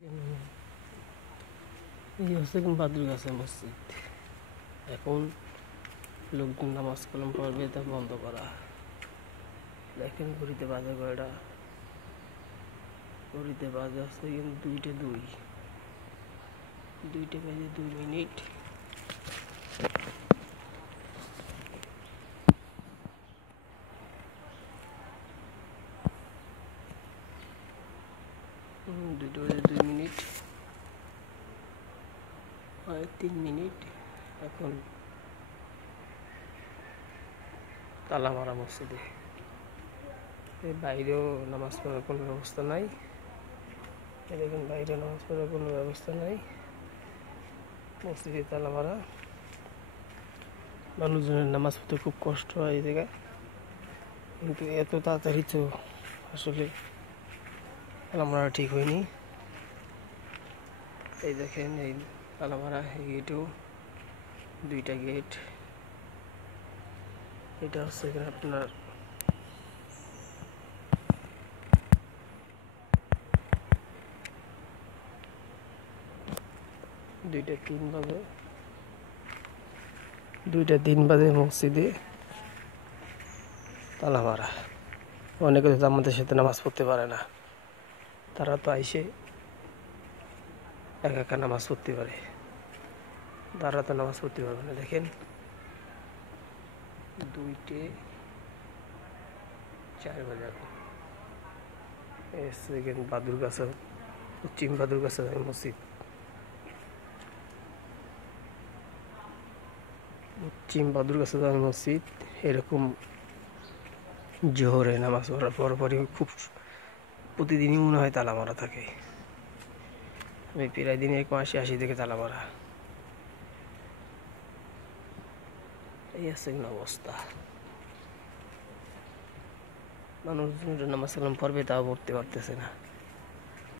এই হচ্ছে বাদুরগাছা মসজিদ। এখন লোকজন নামাজ কালাম পড়বে, তা বন্ধ করা। দেখেন ঘড়িতে বাজে কয়টা, ঘড়িতে বাজে হচ্ছে কিন্তু 2:02, 2টা বেজে 2 মিনিট। দুটো বেজে 2 মিনিট, 3 মিনিট। এখন তালা মারা মসজিদে। এই বাইরেও নামাজ পড়ার কোনো ব্যবস্থা নাই। দেখুন বাইরে নামাজ পড়ার কোনো ব্যবস্থা নাই, মসজিদে তালা মারা। মানুষজনের নামাজ পড়তে খুব কষ্ট হয় এই জায়গায়, কিন্তু এত তাড়াতাড়ি তো আসলে তালা মারা ঠিক হয়নি। এই দেখেন এই তালা মারা, এই গেটেও 2টা গেট। এটা হচ্ছে এখানে আপনার দুইটা তিন বাজে মসজিদে তালা মারা। অনেকে তো আমাদের সাথে নামাজ পড়তে পারে না, তারা তো আইসে একা একা নামাজ পড়তে পারে, তারা তো নামাজ পড়তে পারবে না। দেখেন 2:04 বাজে এখন। দেখেন বাদুরগাছা, পশ্চিম বাদুরগাছা মসজিদ, পশ্চিম বাদুরগাছা মসজিদ। এরকম জোহরে নামাজ পড়ার পরপরই খুব প্রতিদিনই মনে হয় তালা মারা থাকে। আমি প্রায় দিনে 80 থেকে তালা মারা। এই আছে অবস্থা। মানুষ নামাজ কালাম পড়বে, তাও পড়তে পারতেছে না।